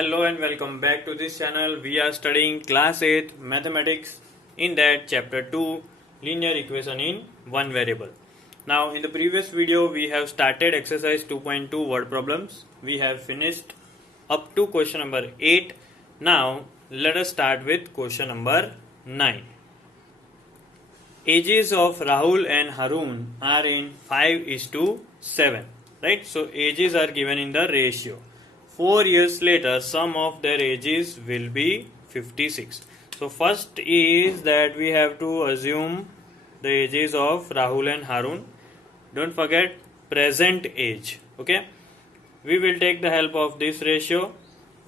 Hello and welcome back to this channel. We are studying class 8 mathematics, in that chapter 2 linear equation in one variable. Now in the previous video we have started exercise 2.2 word problems. We have finished up to question number 8. Now let us start with question number 9. Ages of Rahul and Harun are in 5:7, right? So ages are given in the ratio. 4 years later, sum of their ages will be 56. So first is that we have to assume the ages of Rahul and Harun. Don't forget present age. Okay, we will take the help of this ratio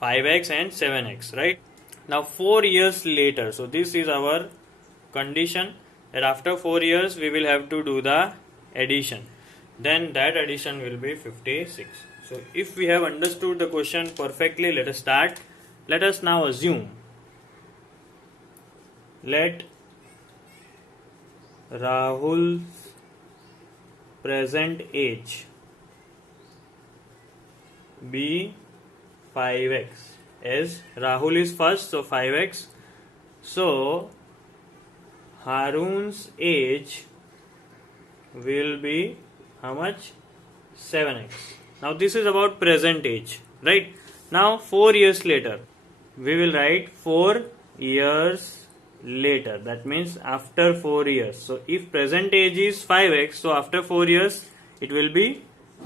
5x and 7x, right? Now 4 years later, so this is our condition that after 4 years we will have to do the addition. Then that addition will be 56. So if we have understood the question perfectly, let us start. Let us now assume. Let Rahul's present age be 5x. As Rahul is first, so 5x. So Harun's age will be how much? 7x. Now this is about present age, right? Now 4 years later, we will write 4 years later. That means after 4 years. So if present age is 5x, so after 4 years it will be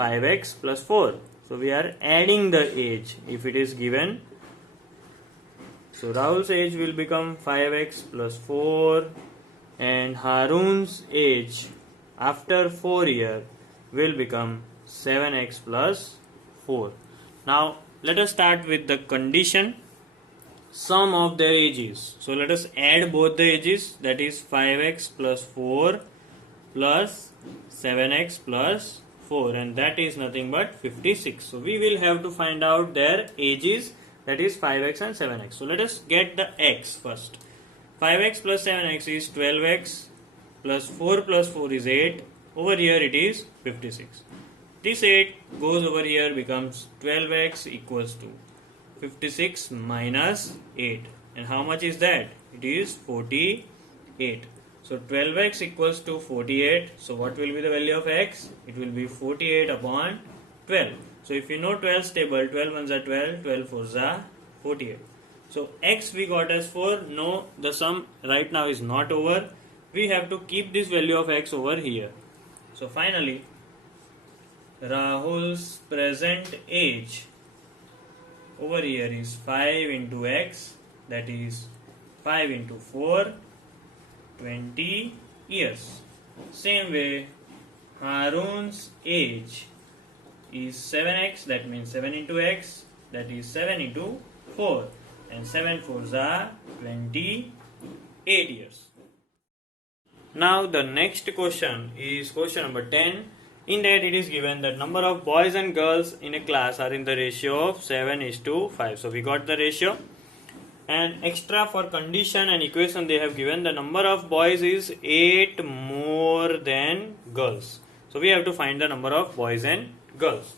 5x plus 4. So we are adding the age if it is given. So Rahul's age will become 5x plus 4 and Harun's age after 4 years will become 7x plus 4. Now let us start with the condition sum of their ages. So let us add both the ages, that is 5x plus 4 plus 7x plus 4, and that is nothing but 56. So we will have to find out their ages, that is 5x and 7x. So let us get the x first. 5x plus 7x is 12x plus 4 is 8. Over here it is 56. This 8 goes over here, becomes 12x equals to 56 minus 8. And how much is that? It is 48. So 12x equals to 48. So what will be the value of x? It will be 48 upon 12. So if you know 12's table, 12 ones are 12, 12 fours are 48. So x we got as 4. No, the sum right now is not over. We have to keep this value of x over here. So finally, Rahul's present age over here is 5 into x, that is 5 into 4, 20 years. Same way, Harun's age is 7x, that means 7 into x, that is 7 into 4, and 7 fours are 28 years. Now the next question is question number 10. In that it is given that number of boys and girls in a class are in the ratio of 7:5. So we got the ratio. And extra for condition and equation they have given the number of boys is 8 more than girls. So we have to find the number of boys and girls.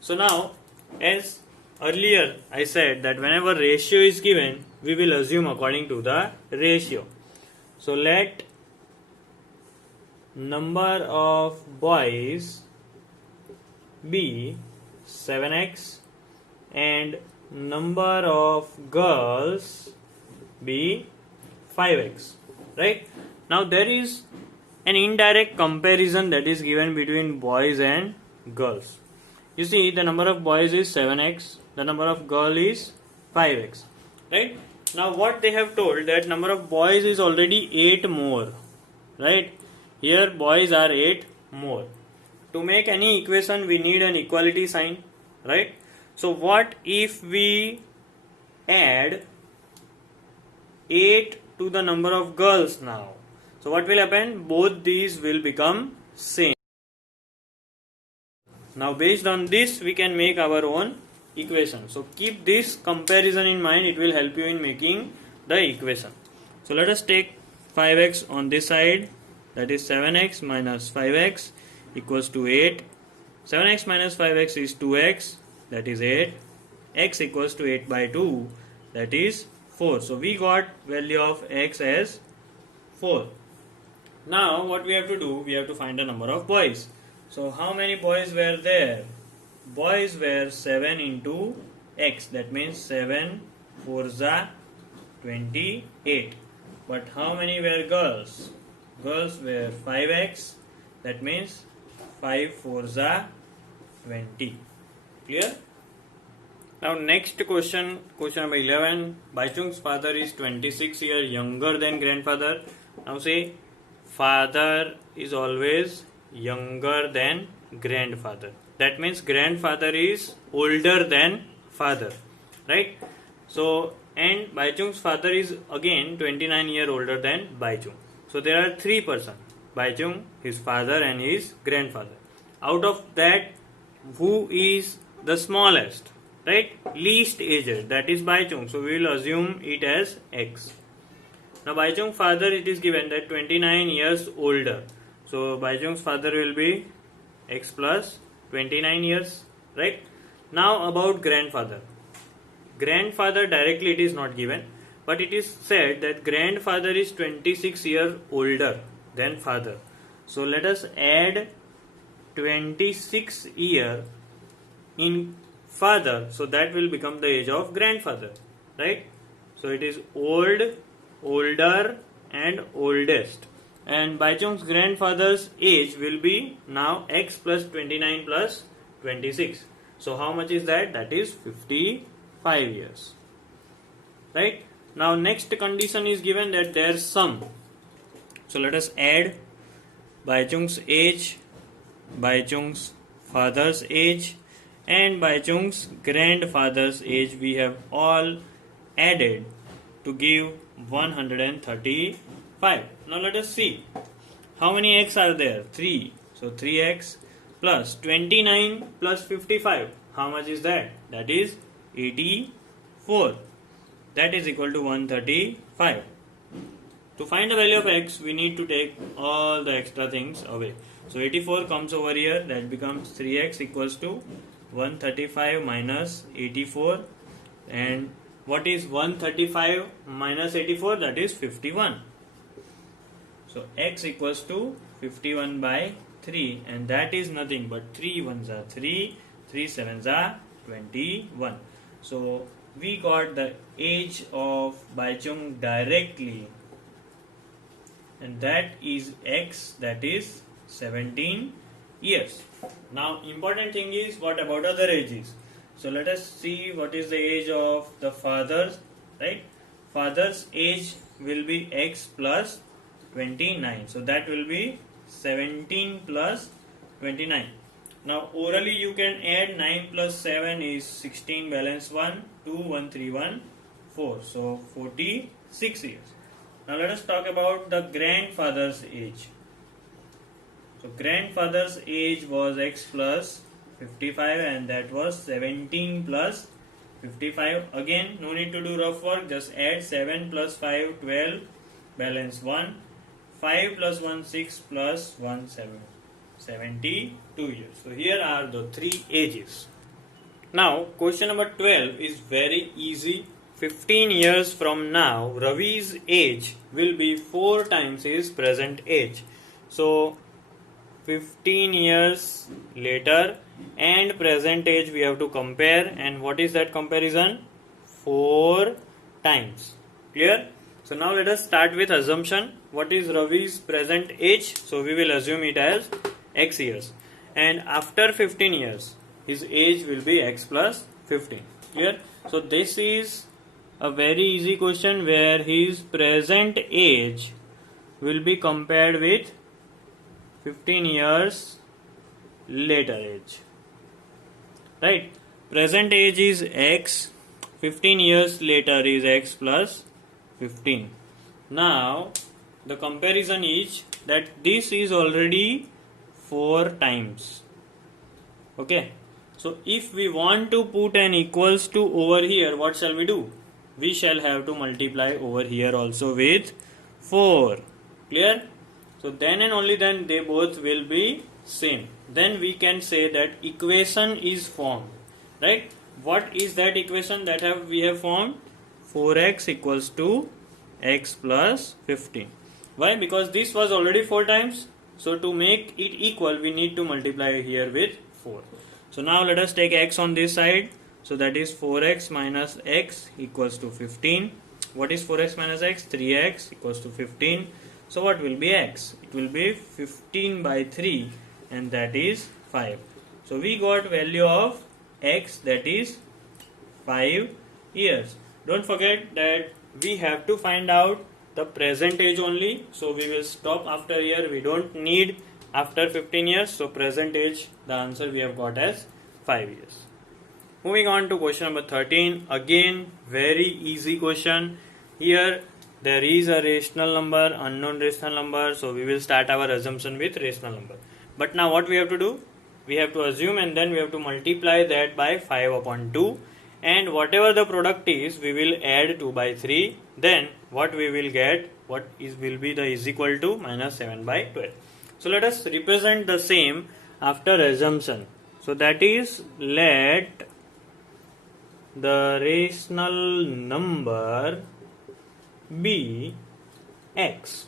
So now, as earlier I said that whenever ratio is given, we will assume according to the ratio. So let number of boys be 7x and number of girls be 5x, right? Now there is an indirect comparison that is given between boys and girls. You see, the number of boys is 7x, the number of girl is 5x, right? Now what they have told that number of boys is already 8 more, right? Here boys are 8 more. To make any equation we need an equality sign, right? So what if we add 8 to the number of girls now? So what will happen? Both these will become same. Now based on this we can make our own equation. So keep this comparison in mind, it will help you in making the equation. So let us take 5x on this side, that is 7x minus 5x equals to 8. 7x minus 5x is 2x, that is 8. x equals to 8 by 2, that is 4. So we got value of x as 4. Now what we have to do, we have to find the number of boys. So how many boys were there? Boys were 7 into x, that means 7 4s are 28. But how many were girls? Girls were 5x, that means 5 4s are 20. Clear? Now next question number 11. Baichung's father is 26 years younger than grandfather. Now say father is always younger than grandfather. That means grandfather is older than father, right? So and Baichung's father is again 29 years older than Baichung. So there are three persons: Baichung, his father, and his grandfather. Out of that, who is the smallest? Right? Least aged, that is Baichung. So we will assume it as x. Now Baichung's father, it is given that 29 years older. So Baichung's father will be x plus 29 years. Right? Now about grandfather. Grandfather directly it is not given, but it is said that grandfather is 26 years older than father. So let us add 26 year in father, so that will become the age of grandfather, right? So it is old, older, and oldest. And Baichung's grandfather's age will be now x plus 29 plus 26. So how much is that? That is 55 years. Right? Now next condition is given that their sum. So let us add Baichung's age, Baichung's father's age, and Baichung's grandfather's age. We have all added to give 135. Now let us see how many x are there. 3. So 3x plus 29 plus 55. How much is that? That is 84. That is equal to 135. To find the value of x, we need to take all the extra things away. So 84 comes over here, that becomes 3x equals to 135 minus 84. And what is 135 minus 84? That is 51. So x equals to 51 by 3, and that is nothing but 3 1s are 3, 3 7s are 21. So we got the age of Baichung directly, and that is x, that is 17 years. Now important thing is, what about other ages? So let us see what is the age of the fathers, right? Father's age will be x plus 29. So that will be 17 plus 29. Now orally you can add 9 plus 7 is 16, balance 1, 2, 1, 3, 1, 4. So 46 years. Now let us talk about the grandfather's age. So grandfather's age was x plus 55, and that was 17 plus 55. Again, no need to do rough work, just add 7 plus 5, 12, balance 1, 5 plus 1, 6 plus 1, 7. 72 years. So here are the three ages. Now question number 12 is very easy. 15 years from now, Ravi's age will be 4 times his present age. So 15 years later and present age we have to compare, and what is that comparison? 4 times. Clear? So now let us start with assumption. What is Ravi's present age? So we will assume it as x years, and after 15 years his age will be x plus 15. Clear? So this is a very easy question where his present age will be compared with 15 years later age, right? Present age is x, 15 years later is x plus 15. Now the comparison is that this is already 4 times. Okay, so if we want to put an equals to over here, what shall we do? We shall have to multiply over here also with 4. Clear? So then and only then they both will be same. Then we can say that equation is formed, right? what is that equation that we have formed? 4x equals to x plus 15. Why? Because this was already 4 times. So to make it equal, we need to multiply here with 4. So now let us take x on this side. So that is 4x minus x equals to 15. What is 4x minus x? 3x equals to 15. So what will be x? It will be 15 by 3, and that is 5. So we got value of x, that is 5 years. Don't forget that we have to find out the present age only. So we will stop after year. We don't need after 15 years. So present age, the answer we have got as 5 years. Moving on to question number 13. Again, very easy question. Here there is a rational number, unknown rational number. So we will start our assumption with rational number. But now what we have to do? We have to assume, and then we have to multiply that by 5 upon 2. And whatever the product is, we will add 2 by 3. Then what we will get, will be the is equal to minus 7 by 12. So let us represent the same after assumption. So that is, let the rational number be x.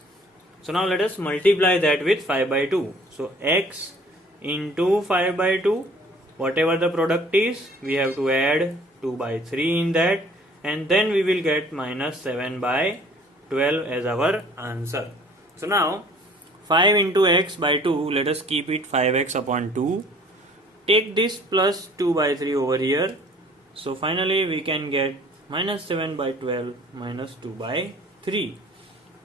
So now let us multiply that with 5 by 2. So x into 5 by 2, whatever the product is, we have to add 2 by 3 in that, and then we will get minus 7 by 12 as our answer. So now 5 into x by 2, let us keep it 5x upon 2. Take this plus 2 by 3 over here. So finally we can get minus 7 by 12 minus 2 by 3.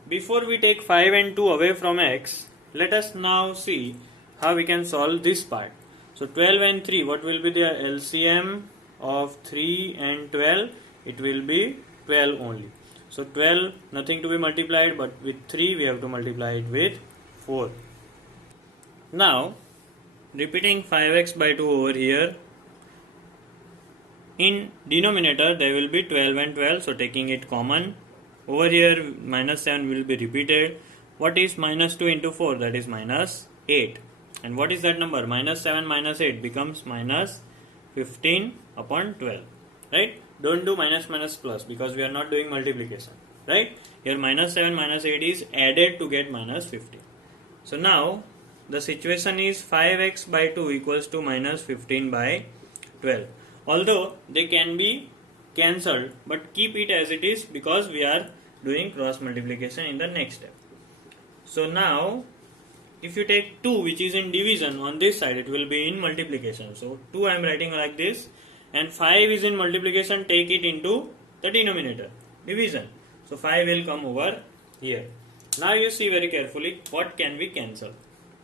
Before we take 5 and 2 away from x, let us now see how we can solve this part. So 12 and 3, what will be the LCM of 3 and 12? It will be 12 only. So 12, nothing to be multiplied, but with 3 we have to multiply it with 4. Now repeating 5x by 2 over here, in denominator there will be 12 and 12, so taking it common. Over here minus 7 will be repeated. What is minus 2 into 4? That is minus 8. And what is that number? Minus 7 minus 8 becomes minus 15 upon 12. Right? Don't do minus minus plus, because we are not doing multiplication. Right? Here minus 7 minus 8 is added to get minus 15. So now the situation is 5x by 2 equals to minus 15 by 12. Although they can be cancelled, but keep it as it is, because we are doing cross multiplication in the next step. So now if you take 2, which is in division, on this side it will be in multiplication. So 2 I am writing like this, and 5 is in multiplication, take it into the denominator, division. So 5 will come over here. Now you see very carefully what can be cancelled.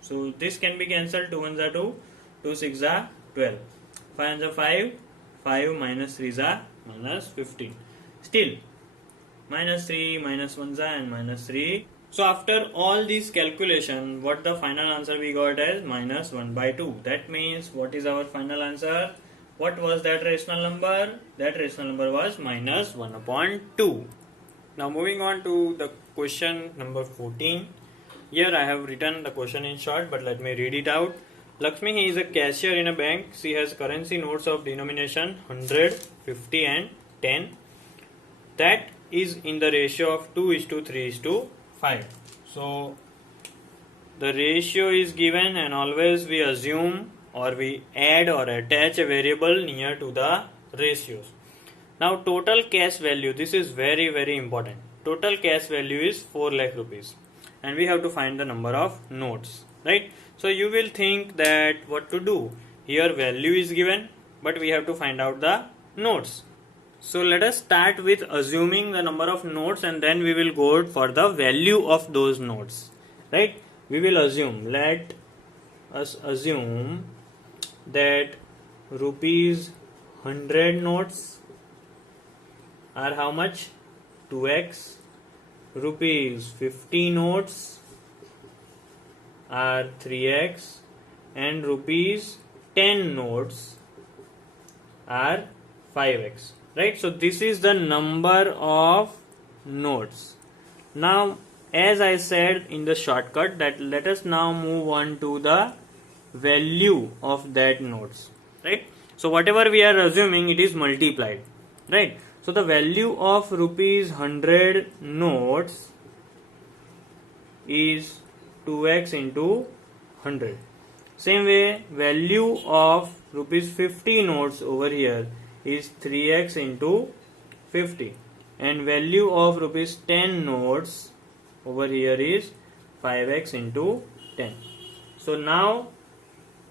So this can be cancelled. 2 1s are 2, 2 6s are 12, 5 1s are 5, 5 minus 3s are minus 15. Still minus 3, minus 1s are, and minus 3. So after all these calculation, what the final answer we got is minus 1 by 2. That means what is our final answer? What was that rational number? That rational number was minus 1 upon 2. Now moving on to the question number 14. Here I have written the question in short, but let me read it out. Lakshmi is a cashier in a bank. She has currency notes of denomination 100, 50 and 10. That is in the ratio of 2:3:5. So the ratio is given, and always we assume or we add or attach a variable near to the ratios. Now total cash value, this is very very important. Total cash value is 4 lakh rupees, and we have to find the number of notes, right? So you will think that what to do. Here value is given, but we have to find out the notes. So let us start with assuming the number of notes, and then we will go for the value of those notes, right? We will assume, let us assume that rupees 100 notes are how much? 2x. Rupees 50 notes are 3x, and rupees 10 notes are 5x. Right, so this is the number of notes. Now, as I said in the shortcut, that let us now move on to the value of that notes. Right, So whatever we are assuming, it is multiplied, right? So the value of rupees 100 notes is 2x into 100. Same way, value of rupees 50 notes over here is 3x into 50, and value of rupees 10 notes over here is 5x into 10. So now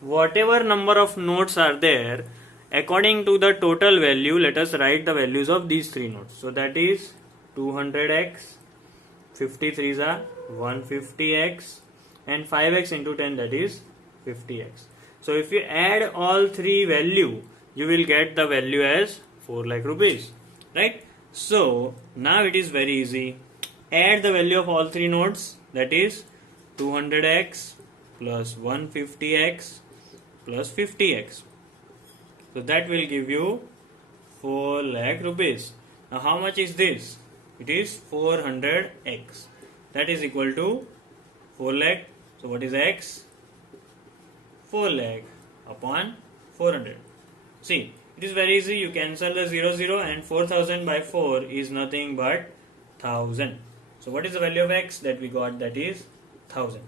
whatever number of notes are there, according to the total value, let us write the values of these three notes. So that is 200x, 53s are 150x, and 5x into 10, that is 50x. So if you add all three value, you will get the value as 4 lakh rupees, right? So now it is very easy. Add the value of all three notes, that is 200x plus 150x plus 50x. So that will give you 4 lakh rupees. Now how much is this? It is 400x. That is equal to 4 lakh. So what is x? 4 lakh upon 400. See, it is very easy. You cancel the 0 and 4000 by 4 is nothing but 1000. So what is the value of x that we got? That is 1000.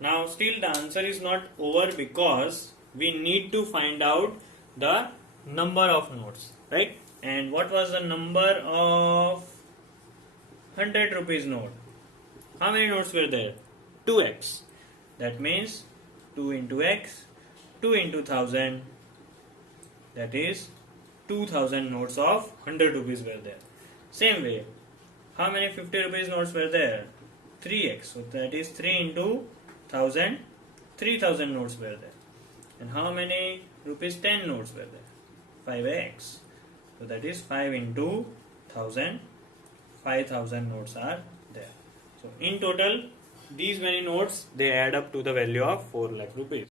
Now still the answer is not over, because we need to find out the number of notes, right? And what was the number of 100 rupees note? How many notes were there? 2x. That means 2 into x, 2 into 1000, that is 2000 notes of 100 rupees were there. Same way, how many 50 rupees notes were there? 3x. So that is 3 into 1000, 3000 notes were there. And how many rupees 10 notes were there? 5x. So that is 5 into 1000, 5000 notes are there. So in total, these many notes, they add up to the value of 4 lakh rupees.